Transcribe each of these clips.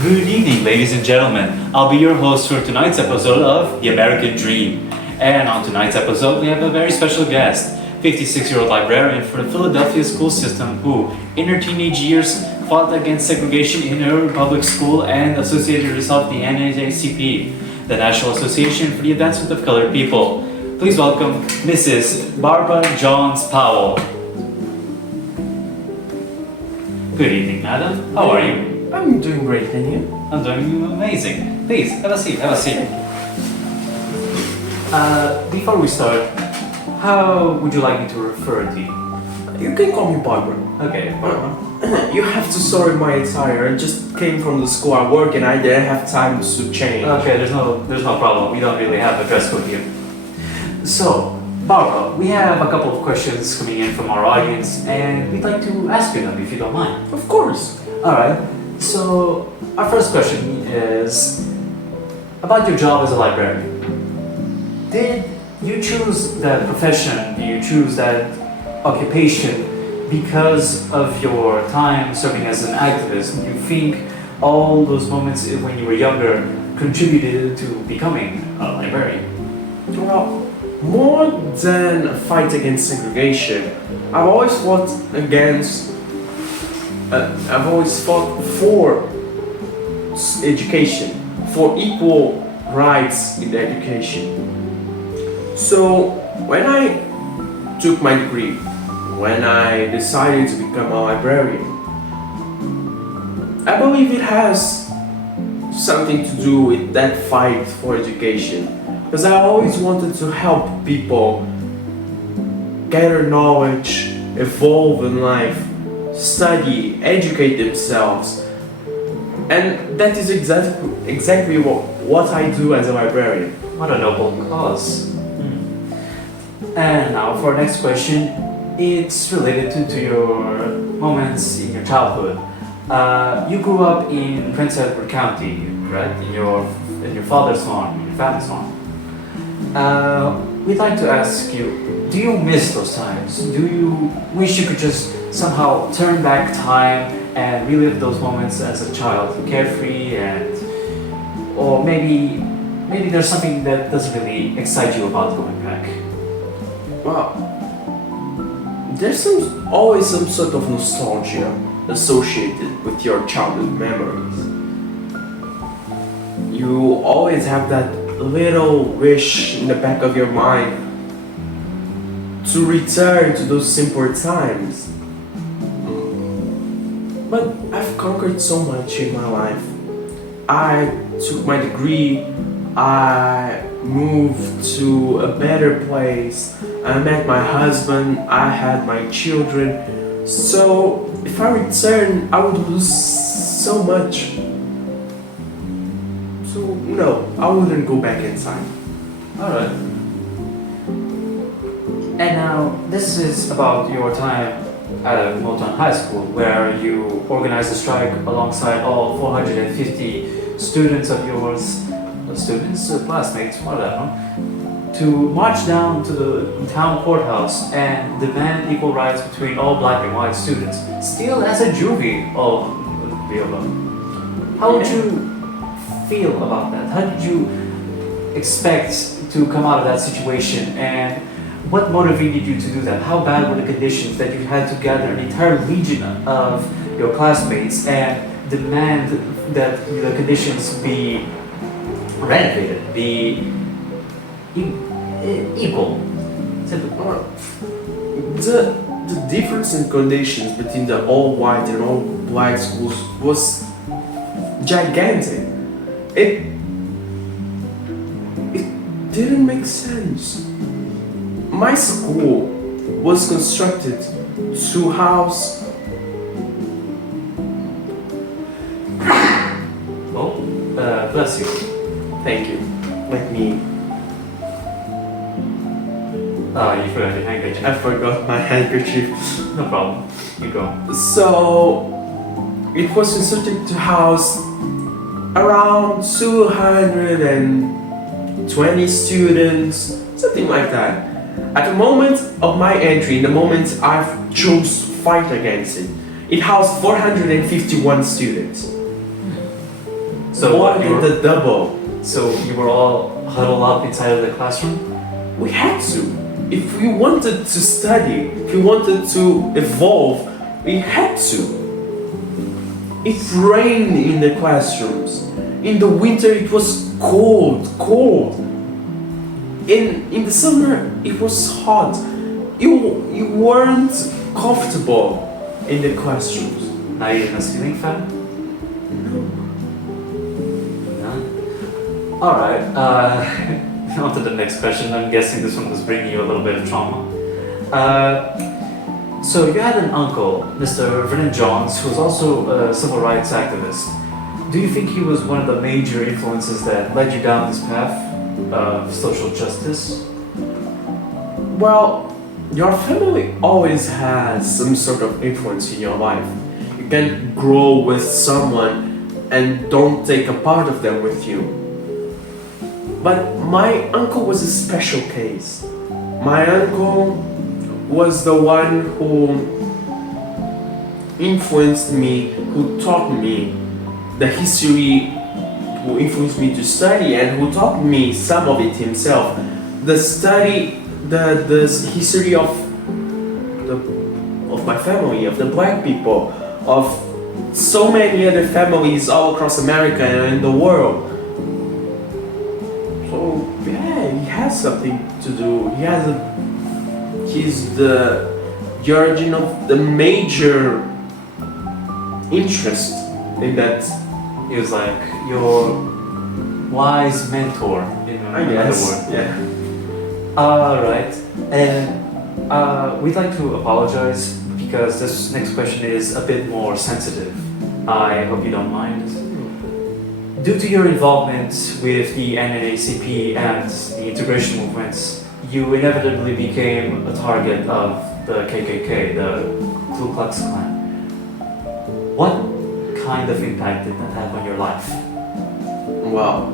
Good evening, ladies and gentlemen. I'll be your host for tonight's episode of The American Dream. And on tonight's episode, we have a very special guest, 56-year-old librarian for the Philadelphia school system who, in her teenage years, fought against segregation in her public school and associated herself with the NAACP, the National Association for the Advancement of Colored People. Please welcome Mrs. Barbara Johns Powell. Good evening, madam. How are you? I'm doing great, and you? I'm doing amazing. Please, have a seat, have a seat. Before we start, how would you like me to refer to you? You can call me Barbara. Okay, Barbara. You have to sorry my attire. I just came from the school I work and I didn't have time to change. Okay, there's no problem. We don't really have a dress code here. So, Barbara, we have a couple of questions coming in from our audience and we'd like to ask you them if you don't mind. Of course. Alright, so our first question is about your job as a librarian. Did you choose that profession, did you choose that occupation because of your time serving as an activist? Do you think all those moments when you were younger contributed to becoming a librarian? Well, more than a fight against segregation, I've always fought for education, for equal rights in education. So when I took my degree, when I decided to become a librarian, I believe it has something to do with that fight for education, because I always wanted to help people gather knowledge, evolve in life, study, educate themselves, and that is exactly what I do as a librarian. What a noble cause. And now for our next question, it's related to your moments in your childhood. You grew up in Prince Edward County, right? In your father's farm, in your family's farm. We'd like to ask you, do you miss those times? Do you wish you could just somehow turn back time and relive those moments as a child, carefree or maybe there's something that doesn't really excite you about going back? Well, there's always some sort of nostalgia associated with your childhood memories. You always have that little wish in the back of your mind to return to those simpler times. But I've conquered so much in my life. I took my degree, I moved to a better place, I met my husband, I had my children. So if I return, I would lose so much. So no, I wouldn't go back in time. Alright. And now, this is about your time at Motown High School, where you organized a strike alongside all 450 students of yours, classmates, whatever, to march down to the town courthouse and demand equal rights between all black and white students, still as a juvie of the above. How would you feel about that? How did you expect to come out of that situation, and what motivated you to do that? How bad were the conditions that you had to gather an entire legion of your classmates and demand that the conditions be renovated, be equal? The difference in conditions between the all white and all black schools was gigantic. It didn't make sense. My school was constructed to house. Oh, bless you. Thank you. Let me. Oh, you forgot your handkerchief. I forgot my handkerchief. No problem. You go. So it was constructed to house around 220 students, something like that. At the moment of my entry, in the moment I've chose to fight against it, it housed 451 students. So more what, you than were, the double. so you were all huddled up inside of the classroom? We had to. If we wanted to study, if we wanted to evolve, we had to. It rained in the classrooms. In the winter it was cold. In the summer it was hot. You weren't comfortable in the classrooms. Not even a ceiling fan? No. None? Alright, on to the next question. I'm guessing this one was bringing you a little bit of trauma. So you had an uncle, Mr. Vernon Johns, who was also a civil rights activist. Do you think he was one of the major influences that led you down this path of social justice? Well, your family always has some sort of influence in your life. You can't grow with someone and don't take a part of them with you. But my uncle was a special case. My uncle was the one who influenced me, who taught me the history, who influenced me to study, and who taught me some of it himself. The history of my family, of the black people, of so many other families all across America and in the world. So yeah, he has something to do. He's the origin of the major interest in that. He was like your wise mentor, in another word. Yeah. Alright, and we'd like to apologize because this next question is a bit more sensitive. I hope you don't mind. Due to your involvement with the NAACP and the integration movements, you inevitably became a target of the KKK, the Ku Klux Klan. What kind of impact did that have on your life? Well,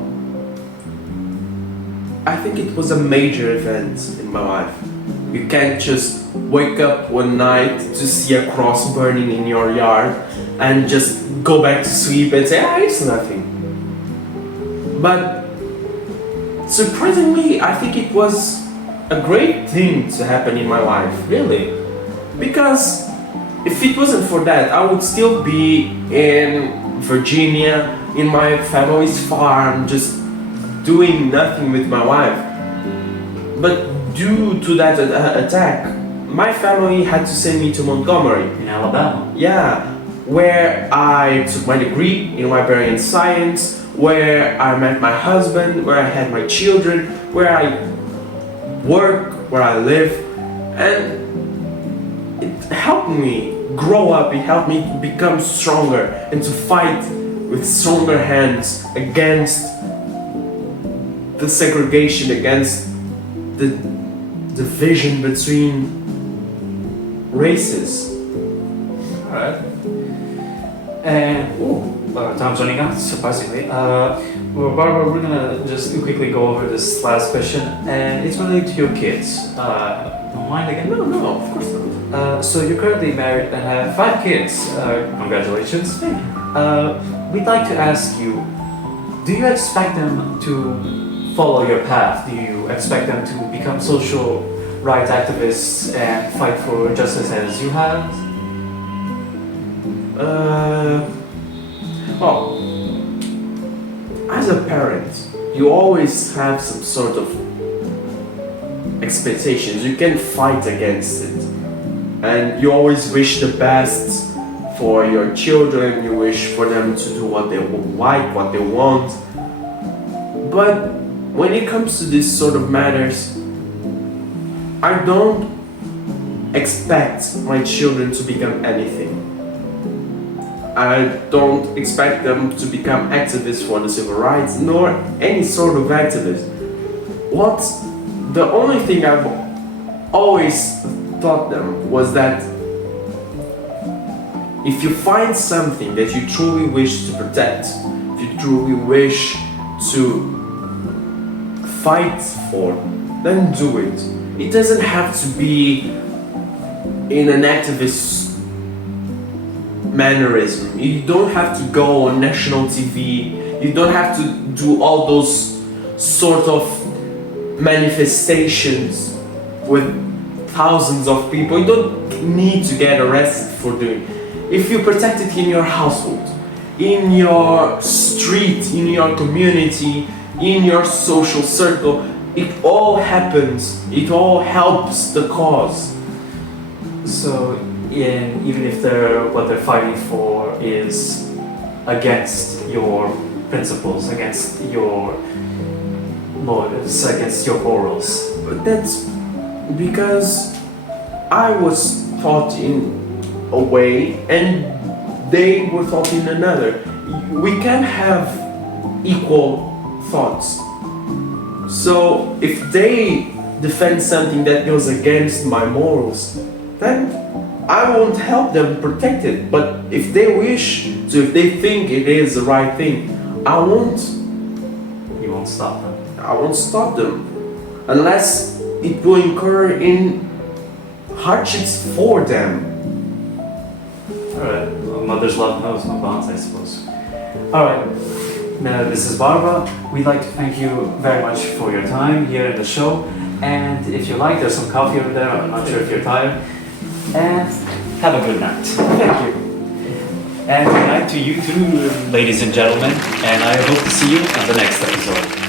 I think it was a major event in my life. You can't just wake up one night to see a cross burning in your yard and just go back to sleep and say, it's nothing. But surprisingly, I think it was a great thing to happen in my life, really. Because if it wasn't for that, I would still be in Virginia, in my family's farm, just doing nothing with my life. But due to that attack, my family had to send me to Montgomery. In Alabama? Yeah, where I took my degree in librarian science, where I met my husband, where I had my children, where I work, where I live, and it helped me grow up, it helped me to become stronger and to fight with stronger hands against the segregation, against the division between races. Alright. And time's running out, surprisingly. Well, Barbara, we're gonna just quickly go over this last question, and it's related to your kids. Don't mind again? No, of course not. So you're currently married and have 5 kids. Congratulations. We'd like to ask you, do you expect them to follow your path? Do you expect them to become social rights activists and fight for justice as you have? Well, as a parent, you always have some sort of expectations. You can fight against it. And you always wish the best for your children. You wish for them to do what they like, what they want. But when it comes to this sort of matters, I don't expect my children to become anything. I don't expect them to become activists for the civil rights, nor any sort of activist. The only thing I've always taught them was that if you find something that you truly wish to protect, if you truly wish to fight for, then do it. It doesn't have to be in an activist mannerism. You don't have to go on national TV. You don't have to do all those sort of manifestations with thousands of people. You don't need to get arrested for doing it. If you protect it in your household, in your street, in your community, in your social circle, it all happens, it all helps the cause. So, even if what they're fighting for is against your principles, against your motives, against your morals. But that's because I was taught in a way and they were taught in another. We can have equal thoughts. So if they defend something that goes against my morals, then I won't help them protect it. But if they wish to, if they think it is the right thing, You won't stop them. I won't stop them unless it will incur in hardships for them. Alright, mother's love knows no bounds, I suppose. Alright, this is Barbara. We'd like to thank you very much for your time here in the show. And if you like, there's some coffee over there. I'm not sure if you're tired. And have a good night. Thank you. And good night to you too, ladies and gentlemen. And I hope to see you on the next episode.